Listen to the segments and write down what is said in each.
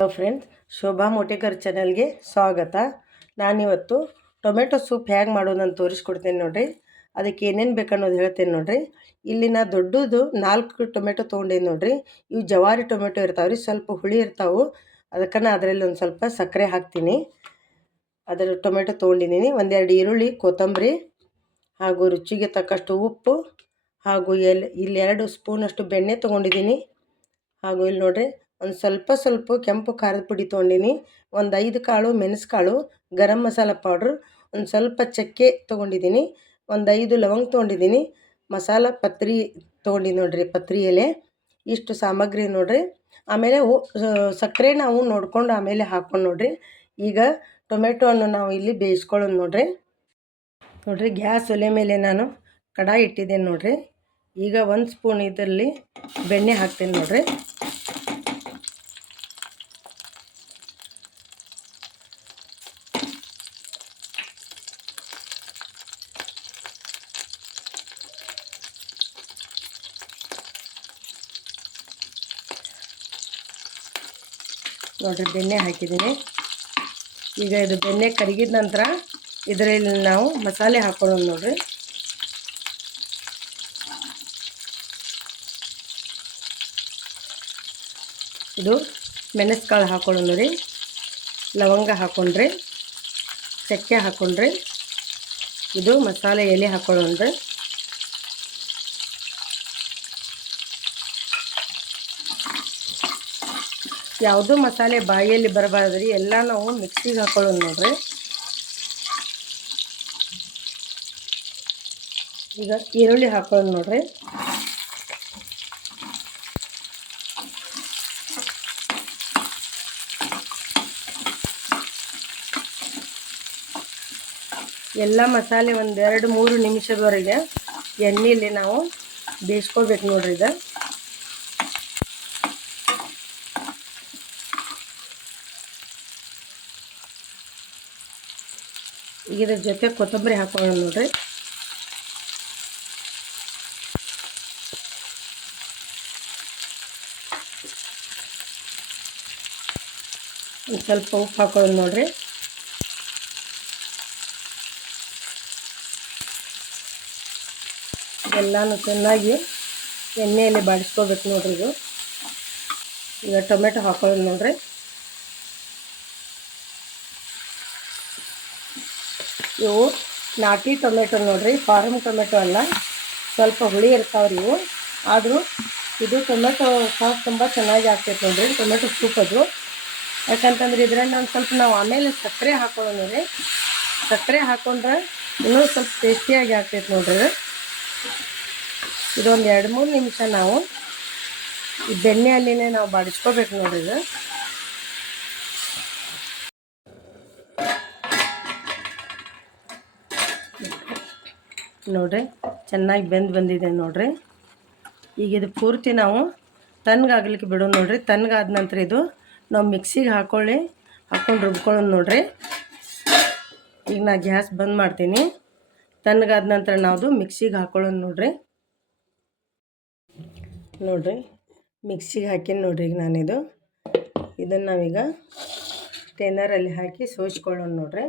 Hello friends Shobha ಮೊಟೇಕರ್ ಚಾನಲ್ಗೆ ಸ್ವಾಗತ. ನಾನಿವತ್ತು ಟೊಮೆಟೊ ಸೂಪ್ ಹೇಗೆ ಮಾಡೋದಂತ ತೋರಿಸ್ಕೊಡ್ತೇನೆ ನೋಡಿರಿ. ಅದಕ್ಕೆ ಏನೇನು ಬೇಕನ್ನೋದು ಹೇಳ್ತೇನೆ ನೋಡಿರಿ. ಇಲ್ಲಿ ನಾ ದೊಡ್ಡದು ನಾಲ್ಕು ಟೊಮೆಟೊ ತೊಗೊಂಡೇನಿ ನೋಡಿರಿ. ಇವು ಜವಾರಿ ಟೊಮೆಟೊ ಇರ್ತಾವೆ ರೀ, ಸ್ವಲ್ಪ ಹುಳಿ ಇರ್ತಾವೆ. ಅದಕ್ಕೆ ನಾ ಅದರಲ್ಲಿ ಒಂದು ಸ್ವಲ್ಪ ಸಕ್ಕರೆ ಹಾಕ್ತೀನಿ. ಅದರ ಟೊಮೆಟೊ ತೊಗೊಂಡಿದ್ದೀನಿ. ಒಂದೆರಡು ಈರುಳ್ಳಿ, ಕೊತ್ತಂಬರಿ ಹಾಗೂ ರುಚಿಗೆ ತಕ್ಕಷ್ಟು ಉಪ್ಪು ಹಾಗೂ ಎಲ್, ಇಲ್ಲಿ ಎರಡು ಸ್ಪೂನಷ್ಟು ಬೆಣ್ಣೆ ತೊಗೊಂಡಿದ್ದೀನಿ. ಹಾಗೂ ಇಲ್ಲಿ ನೋಡ್ರಿ ಒಂದು ಸ್ವಲ್ಪ ಸ್ವಲ್ಪ ಕೆಂಪು ಖಾರದ ಪುಡಿ ತೊಗೊಂಡಿನಿ, ಒಂದು ಐದು ಕಾಳು ಮೆಣಸುಕಾಳು ಗರಂ ಮಸಾಲ ಪೌಡ್ರ್ ಒಂದು ಸ್ವಲ್ಪ ಚಕ್ಕೆ ತೊಗೊಂಡಿದ್ದೀನಿ ಒಂದು ಐದು ಲವಂಗ ತೊಗೊಂಡಿದ್ದೀನಿ ಮಸಾಲ ಪತ್ರಿ ತೊಗೊಂಡಿನಿ ನೋಡಿರಿ ಪತ್ರಿ ಎಲೆ, ಇಷ್ಟು ಸಾಮಗ್ರಿ ನೋಡಿರಿ. ಆಮೇಲೆ ಸಕ್ಕರೆ ನಾವು ನೋಡ್ಕೊಂಡು ಆಮೇಲೆ ಹಾಕೊಂಡು ನೋಡಿರಿ. ಈಗ ಟೊಮೆಟೊ ಹಣ್ಣು ನಾವು ಇಲ್ಲಿ ಬೇಯಿಸ್ಕೊಳ್ಳೋದು ನೋಡಿರಿ. ನೋಡಿರಿ ಗ್ಯಾಸ್ ಒಲೆ ಮೇಲೆ ನಾನು ಕಡಾಯಿ ಇಟ್ಟಿದ್ದೇನೆ ನೋಡಿರಿ. ಈಗ ಒಂದು ಸ್ಪೂನ್ ಇದರಲ್ಲಿ ಬೆಣ್ಣೆ ಹಾಕ್ತೀನಿ ನೋಡಿರಿ. ನೋಡಿರಿ, ಬೆಣ್ಣೆ ಹಾಕಿದ್ದೀನಿ. ಈಗ ಇದು ಬೆಣ್ಣೆ ಕರಗಿದ ನಂತರ ಇದರಲ್ಲಿ ನಾವು ಮಸಾಲೆ ಹಾಕೊಳ್ಳೋಣ ನೋಡ್ರಿ. ಇದು ಮೆಣಸ್ಕಾಳು ಹಾಕೊಳ್ಳೋಣ ರೀ ಲವಂಗ ಹಾಕೊಂಡ್ರಿ. ಚಕ್ಕೆ ಹಾಕೊಂಡ್ರಿ. ಇದು ಮಸಾಲೆ ಎಲೆ ಹಾಕೊಳ್ಳೋಣ ಯಾವುದೂ ಮಸಾಲೆ ಬಾಯಿಯಲ್ಲಿ ಬರಬಾರ್ದು ರೀ. ಎಲ್ಲ ನಾವು ಮಿಕ್ಸಿಗೆ ಹಾಕೊಳ್ಳೋದು ನೋಡ್ರಿ. ಈಗ ಈರುಳ್ಳಿ ಹಾಕೊಳ್ಳೋದು ನೋಡ್ರಿ. ಎಲ್ಲ ಮಸಾಲೆ ಒಂದು ಎರಡು ಮೂರು ನಿಮಿಷದವರೆಗೆ ಎಣ್ಣೆಯಲ್ಲಿ ನಾವು ಬೇಯಿಸ್ಕೋಬೇಕು ನೋಡ್ರಿ ಇದು ಇದ್ರ ಜೊತೆ ಕೊತ್ತಂಬರಿ ಹಾಕೋಣ ನೋಡ್ರಿ. ಸ್ವಲ್ಪ ಉಪ್ಪು ಹಾಕೊಳ್ಳೋದು ನೋಡ್ರಿ. ಎಲ್ಲಾನು ಚೆನ್ನಾಗಿ ಎಣ್ಣೆಯಲ್ಲಿ ಬಾಡಿಸ್ಕೋಬೇಕು ನೋಡ್ರಿ ಇದು. ಈಗ ಟೊಮೆಟೊ ಹಾಕೊಳ್ಳೋದು ನೋಡ್ರಿ. ಇವು ನಾಟಿ ಟೊಮೆಟೊ ನೋಡ್ರಿ ಫಾರಮ್ ಟೊಮೆಟೊ ಅಲ್ಲ. ಸ್ವಲ್ಪ ಹುಳಿ ಇರ್ತಾವ್ರಿ ಇವು. ಆದರೂ ಇದು ಟೊಮೆಟೊ ಸಾಸ್ ತುಂಬ ಚೆನ್ನಾಗಿ ಆಗ್ತೈತೆ ನೋಡ್ರಿ, ಟೊಮೆಟೊ ಸೂಪ್ ಅದು. ಯಾಕಂತಂದ್ರೆ ಇದರಲ್ಲಿ ಒಂದು ಸ್ವಲ್ಪ ನಾವು ಆಮೇಲೆ ಸಕ್ಕರೆ ಹಾಕೊಳ್ಳೋಣ ರೀ ಸಕ್ಕರೆ ಹಾಕೊಂಡ್ರೆ ಇನ್ನೂ ಸ್ವಲ್ಪ ಟೇಸ್ಟಿಯಾಗಿ ಆಗ್ತೈತೆ ನೋಡ್ರಿ. ಇದೊಂದು ಎರಡು ಮೂರು ನಿಮಿಷ ನಾವು ಈ ಬೆಣ್ಣೆಯಲ್ಲಿನೇ ನಾವು ಬಾಡಿಸ್ಕೋಬೇಕು ನೋಡ್ರಿ ಇದು. ನೋಡ್ರಿ. ಚೆನ್ನಾಗಿ ಬೆಂದು ಬಂದಿದೆ ನೋಡ್ರಿ. ಈಗ ಇದು ಪೂರ್ತಿ ನಾವು ತನ್ಗಾಗ್ಲಿಕ್ಕೆ ಬಿಡು ನೋಡ್ರಿ. ತನ್ಗಾದ ನಂತರ ಇದು ನಾವು ಮಿಕ್ಸಿಗೆ ಹಾಕೊಳ್ಳಿ ಹಾಕ್ಕೊಂಡು ರುಬ್ಕೊಳ್ಳೋಣ ನೋಡ್ರಿ. ಈಗ ನಾ ಗ್ಯಾಸ್ ಬಂದ್ ಮಾಡ್ತೀನಿ. ತಣ್ಣಗಾದ ನಂತರ ನಾವು ಮಿಕ್ಸಿಗೆ ಹಾಕೊಳ್ಳೋಣ ನೋಡ್ರಿ. ನೋಡ್ರಿ, ಮಿಕ್ಸಿಗೆ ಹಾಕಿನಿ ನೋಡ್ರಿ ಈಗ ನಾನಿದು. ಇದನ್ನು ನಾವೀಗ ಟೆನರಲ್ಲಿ ಹಾಕಿ ಸೋಸ್ಕೊಳ್ಳೋಣ ನೋಡ್ರಿ.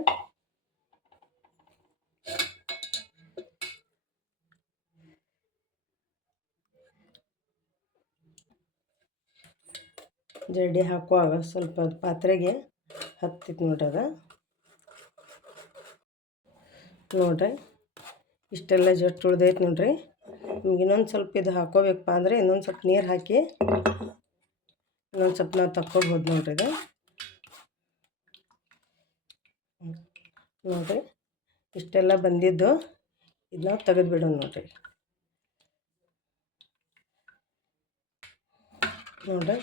ಜರಡಿ ಹಾಕುವಾಗ ಸ್ವಲ್ಪ ಪಾತ್ರೆಗೆ ಹತ್ತಿತ್ತು ನೋಡ್ರಿ ಅದು. ನೋಡ್ರಿ, ಇಷ್ಟೆಲ್ಲ ಜಟ್ಟು ಉಳ್ದೈತೆ ನೋಡ್ರಿ. ನಿಮ್ಗೆ ಇನ್ನೊಂದು ಸ್ವಲ್ಪ ಇದು ಹಾಕೋಬೇಕಪ್ಪ ಅಂದರೆ ಇನ್ನೊಂದು ಸ್ವಲ್ಪ ನೀರು ಹಾಕಿ ಇನ್ನೊಂದು ಸ್ವಲ್ಪ ನಾವು ತಕ್ಕೋಬೋದು ನೋಡ್ರಿ ಇದು. ನೋಡ್ರಿ, ಇಷ್ಟೆಲ್ಲ ಬಂದಿದ್ದು ಇದು ನಾವು ತೆಗೆದು ಬಿಡೋಣ ನೋಡ್ರಿ. ನೋಡ್ರಿ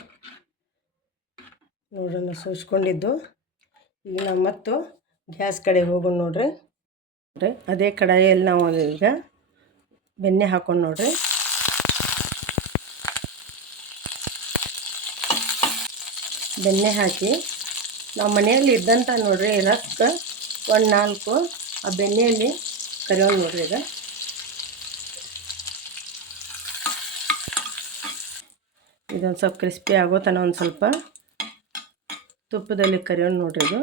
ನೋಡ್ರಿ ಸೋಸ್ಕೊಂಡಿದ್ದು ಈಗ ನಾವು ಮತ್ತು ಗ್ಯಾಸ್ ಕಡೆ ಹೋಗೋಣ ನೋಡ್ರಿ. ನೋಡ್ರಿ, ಅದೇ ಕಡಾಯಲ್ಲಿ ನಾವು ಈಗ ಬೆಣ್ಣೆ ಹಾಕೊಂಡು ನೋಡ್ರಿ. ಬೆಣ್ಣೆ ಹಾಕಿ ನಾವು ಮನೆಯಲ್ಲಿ ಇದ್ದಂಥ ನೋಡ್ರಿ ರಕ್ತ ಒಂದು ನಾಲ್ಕು ಆ ಬೆಣ್ಣೆಯಲ್ಲಿ ಕರಿಯೋಣ ನೋಡ್ರಿ ಈಗ. ಇದೊಂದು ಸ್ವಲ್ಪ ಕ್ರಿಸ್ಪಿ ಆಗೋ ತನಕ ಒಂದು ಸ್ವಲ್ಪ ತುಪ್ಪದಲ್ಲಿ ಕರಿಯೋಣ ನೋಡ್ರಿ ಇದು.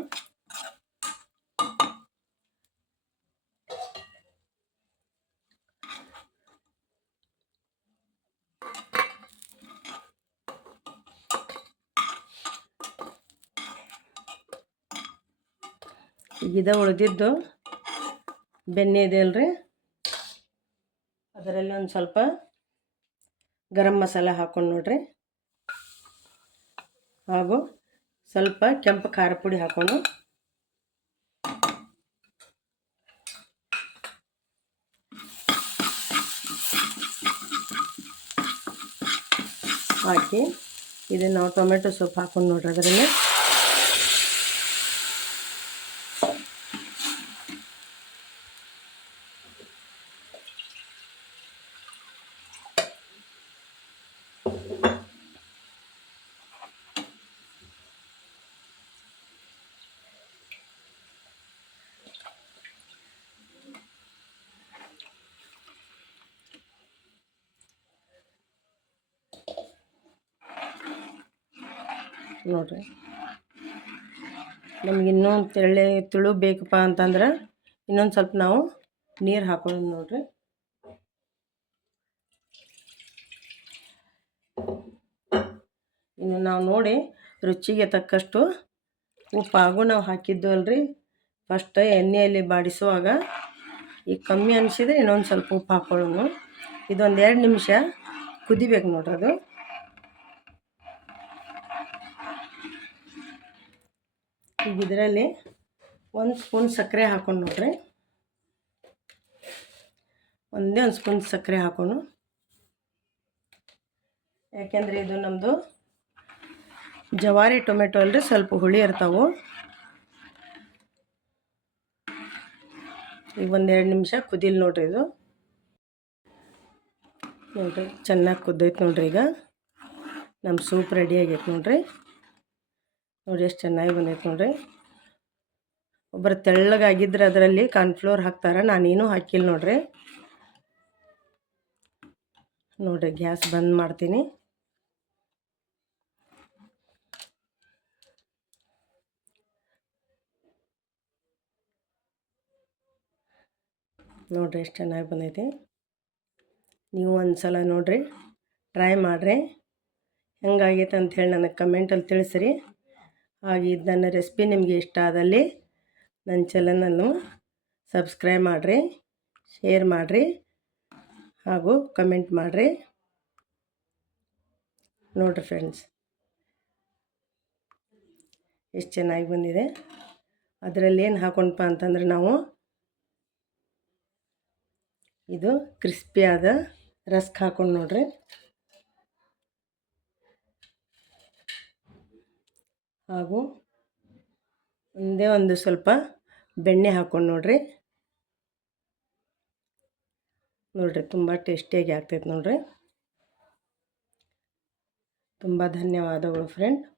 ಇದ ಉಳಿದಿದ್ದು ಬೆಣ್ಣೆ ಇದೆ ಅಲ್ರಿ. ಅದರಲ್ಲಿ ಒಂದು ಸ್ವಲ್ಪ ಗರಂ ಮಸಾಲ ಹಾಕೊಂಡು ನೋಡ್ರಿ. ಹಾಗೂ ಸ್ವಲ್ಪ ಕೆಂಪು ಖಾರ ಪುಡಿ ಹಾಕೊಂಡು. ಹಾಕಿ ಇದನ್ನು ನಾವು ಟೊಮೆಟೊ ಸೊಪ್ಪು ಹಾಕೊಂಡು ನೋಡ್ರಿ ಅದರಲ್ಲಿ. ನೋಡ್ರಿ. ನಮ್ಗೆ ಇನ್ನೊಂದು ತೆಳ್ಳೆ ತಿಳು ಬೇಕಪ್ಪ ಅಂತಂದ್ರೆ ಇನ್ನೊಂದು ಸ್ವಲ್ಪ ನಾವು ನೀರು ಹಾಕೊಳ್ಳೋದು ನೋಡಿರಿ. ಇನ್ನು ನಾವು ನೋಡಿ ರುಚಿಗೆ ತಕ್ಕಷ್ಟು ಉಪ್ಪಾಗೂ ನಾವು ಹಾಕಿದ್ದು ಅಲ್ರಿ. ಫಸ್ಟ್ ಎಣ್ಣೆಯಲ್ಲಿ ಬಾಡಿಸುವಾಗ ಈಗ ಕಮ್ಮಿ ಅನಿಸಿದ್ರೆ ಇನ್ನೊಂದು ಸ್ವಲ್ಪ ಉಪ್ಪು ಹಾಕೊಳ್ಳೋಣ ಇದೊಂದು ಎರಡು ನಿಮಿಷ ಕುದಿಬೇಕು ನೋಡ್ರಿ ಅದು. ಈಗ ಇದರಲ್ಲಿ ಒಂದು ಸ್ಪೂನ್ ಸಕ್ಕರೆ ಹಾಕೊಂಡು ನೋಡ್ರಿ. ಒಂದೇ ಒಂದು ಸ್ಪೂನ್ ಸಕ್ಕರೆ ಹಾಕೊಂಡು ಯಾಕೆಂದರೆ ಇದು ನಮ್ಮದು ಜವಾರಿ ಟೊಮೆಟೊ ಅಲ್ಲರಿ ಸ್ವಲ್ಪ ಹುಳಿ ಇರ್ತಾವೆ. ಈಗ ಒಂದೆರಡು ನಿಮಿಷ ಕುದಿಲ್ ನೋಡ್ರಿ ಇದು. ನೋಡ್ರಿ, ಚೆನ್ನಾಗಿ ಕುದ್ದೈತೆ ನೋಡ್ರಿ ಈಗ. ನಮ್ಮ ಸೂಪ್ ರೆಡಿ ಆಗೈತೆ ನೋಡ್ರಿ. ನೋಡಿ ಎಷ್ಟು ಚೆನ್ನಾಗಿ ಬಂದೈತೆ ನೋಡ್ರಿ. ಒಬ್ಬರು ತೆಳ್ಳಗಾಗಿದ್ರೆ ಅದರಲ್ಲಿ ಕಾರ್ನ್ಫ್ಲೋರ್ ಹಾಕ್ತಾರೆ, ನಾನೇನು ಹಾಕಿಲ್ಲ ನೋಡ್ರಿ. ನೋಡ್ರಿ, ಗ್ಯಾಸ್ ಬಂದ್ ಮಾಡ್ತೀನಿ. ನೋಡ್ರಿ ಎಷ್ಟು ಚೆನ್ನಾಗಿ ಬಂದೈತಿ. ನೀವು ಒಂದು ಸಲ ನೋಡಿರಿ, ಟ್ರೈ ಮಾಡಿರಿ. ಹೆಂಗಾಗೈತೆ ಹೇಳಿ ನನಗೆ ಕಮೆಂಟಲ್ಲಿ ತಿಳಿಸ್ರಿ. ಹಾಗೆ ಇದು ನನ್ನ ರೆಸಿಪಿ ನಿಮಗೆ ಇಷ್ಟ ಆದಲ್ಲಿ ನನ್ನ ಚಾನಲನ್ನು ಸಬ್ಸ್ಕ್ರೈಬ್ ಮಾಡಿರಿ ಶೇರ್ ಮಾಡಿರಿ ಹಾಗೂ ಕಮೆಂಟ್ ಮಾಡಿರಿ. ನೋಡಿರಿ ಫ್ರೆಂಡ್ಸ್ ಎಷ್ಟು ಚೆನ್ನಾಗಿ ಬಂದಿದೆ. ಅದರಲ್ಲಿ ಏನು ಹಾಕೊಂಡಪ್ಪ ಅಂತಂದ್ರೆ ನಾವು ಇದು ಕ್ರಿಸ್ಪಿಯಾದ ರಸ್ಕ್ ಹಾಕೊಂಡು ನೋಡ್ರಿ. ಹಾಗೂ ಒಂದೇ ಒಂದು ಸ್ವಲ್ಪ ಬೆಣ್ಣೆ ಹಾಕ್ಕೊಂಡು ನೋಡ್ರಿ. ನೋಡ್ರಿ ತುಂಬ ಟೇಸ್ಟಿಯಾಗಿ ಆಗ್ತೈತೆ ನೋಡ್ರಿ. ತುಂಬ ಧನ್ಯವಾದಗಳು ಫ್ರೆಂಡ್.